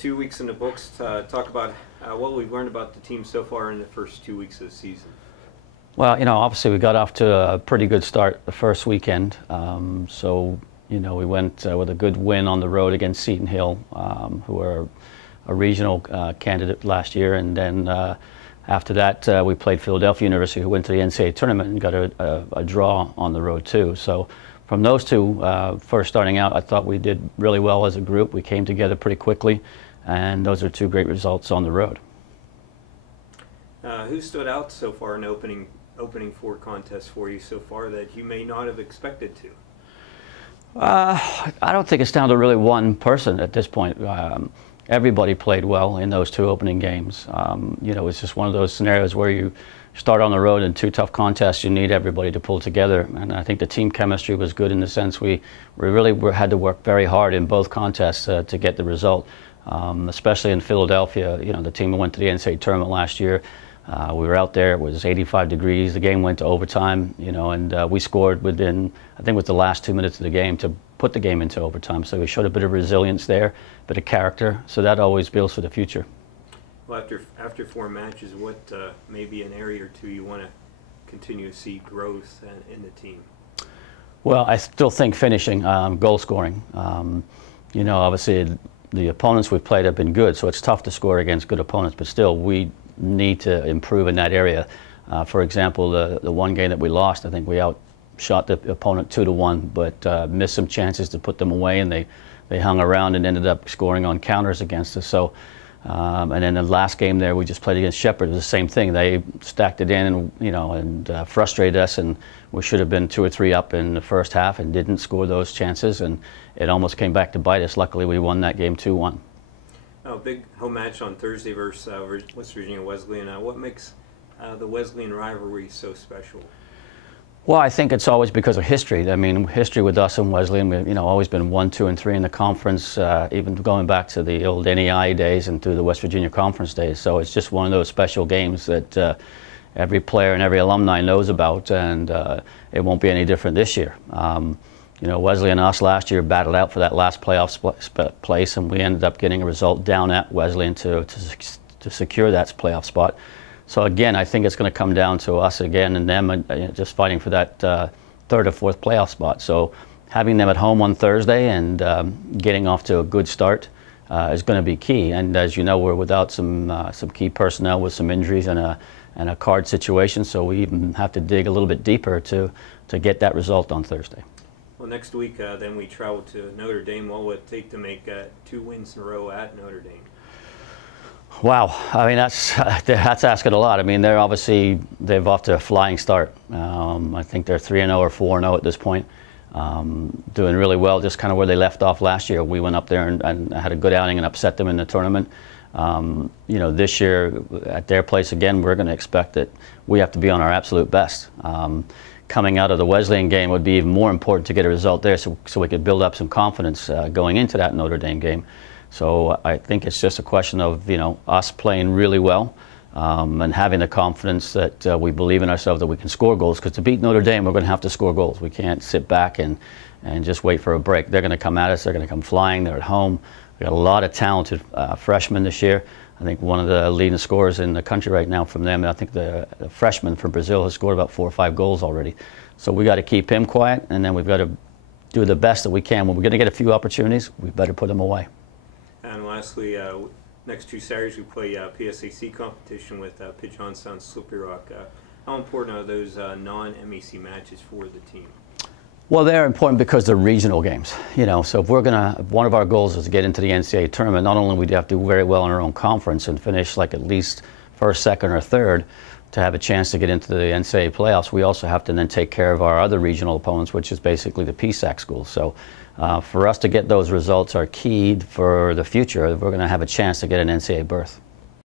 2 weeks in the books. Talk about what we've learned about the team so far in the first 2 weeks of the season. Well, obviously we got off to a pretty good start the first weekend. We went with a good win on the road against Seton Hill, who were a regional candidate last year, and then after that we played Philadelphia University, who went to the NCAA tournament and got a draw on the road too. So from those two, first starting out, I thought we did really well as a group. We came together pretty quickly, and those are two great results on the road. Who stood out so far in opening four contests for you so far that you may not have expected to? I don't think it's down to really one person at this point. Everybody played well in those two opening games. It's just one of those scenarios where you start on the road in two tough contests, you need everybody to pull together. And I think the team chemistry was good in the sense we really had to work very hard in both contests to get the result. Especially in Philadelphia, the team went to the NCAA tournament last year. We were out there, it was 85 degrees, the game went to overtime, and we scored within, I think it was the last 2 minutes of the game to put the game into overtime. So we showed a bit of resilience there, a bit of character, so that always builds for the future. Well, after four matches, what maybe an area or two you want to continue to see growth in the team? Well, I still think finishing, goal scoring. Obviously the opponents we've played have been good, so it's tough to score against good opponents, but still we need to improve in that area. For example, the one game that we lost, I think we outshot the opponent 2-1, but missed some chances to put them away, and they hung around and ended up scoring on counters against us. So, and then the last game there we just played against Shepherd, it was the same thing. They stacked it in and frustrated us, and we should have been 2 or 3 up in the first half and didn't score those chances, and it almost came back to bite us. Luckily we won that game 2-1. A big home match on Thursday versus West Virginia Wesleyan. What makes the Wesleyan rivalry so special? Well, I think it's always because of history. I mean, history with us and Wesleyan, we've always been 1, 2, and 3 in the conference, even going back to the old NEI days and through the West Virginia Conference days. So it's just one of those special games that every player and every alumni knows about, and it won't be any different this year. Wesleyan and us last year battled out for that last playoff place, and we ended up getting a result down at Wesleyan to secure that playoff spot. So again, I think it's going to come down to us again and them just fighting for that 3rd or 4th playoff spot. So having them at home on Thursday and getting off to a good start is going to be key. And as you know, we're without some key personnel with some injuries and a card situation, so we even have to dig a little bit deeper to get that result on Thursday. Well, next week then we travel to Notre Dame. What will it take to make 2 wins in a row at Notre Dame? Wow, I mean that's asking a lot. I mean they're off to a flying start. I think they're 3-0 or 4-0 at this point, doing really well. Just kind of where they left off last year. We went up there and had a good outing and upset them in the tournament. This year at their place again, we're going to expect that we have to be on our absolute best. Coming out of the Wesleyan game would be even more important to get a result there, so we could build up some confidence going into that Notre Dame game. So I think it's just a question of us playing really well and having the confidence that we believe in ourselves that we can score goals. Because to beat Notre Dame, we're going to have to score goals. We can't sit back and just wait for a break. They're going to come at us. They're going to come flying. They're at home. We got a lot of talented freshmen this year. I think one of the leading scorers in the country right now from them, I think the freshman from Brazil has scored about 4 or 5 goals already. So we got to keep him quiet, and then we've got to do the best that we can. When we're going to get a few opportunities, we better put them away. And lastly, next 2 Saturdays we play PSAC competition with Pitt Johnstown Slippery Rock. How important are those non-MEC matches for the team? Well, they're important because they're regional games. So if one of our goals is to get into the NCAA tournament, not only do we have to do very well in our own conference and finish like at least 1st, 2nd, or 3rd to have a chance to get into the NCAA playoffs, we also have to then take care of our other regional opponents, which is basically the PSAC schools. So for us to get those results are key for the future. We're going to have a chance to get an NCAA berth.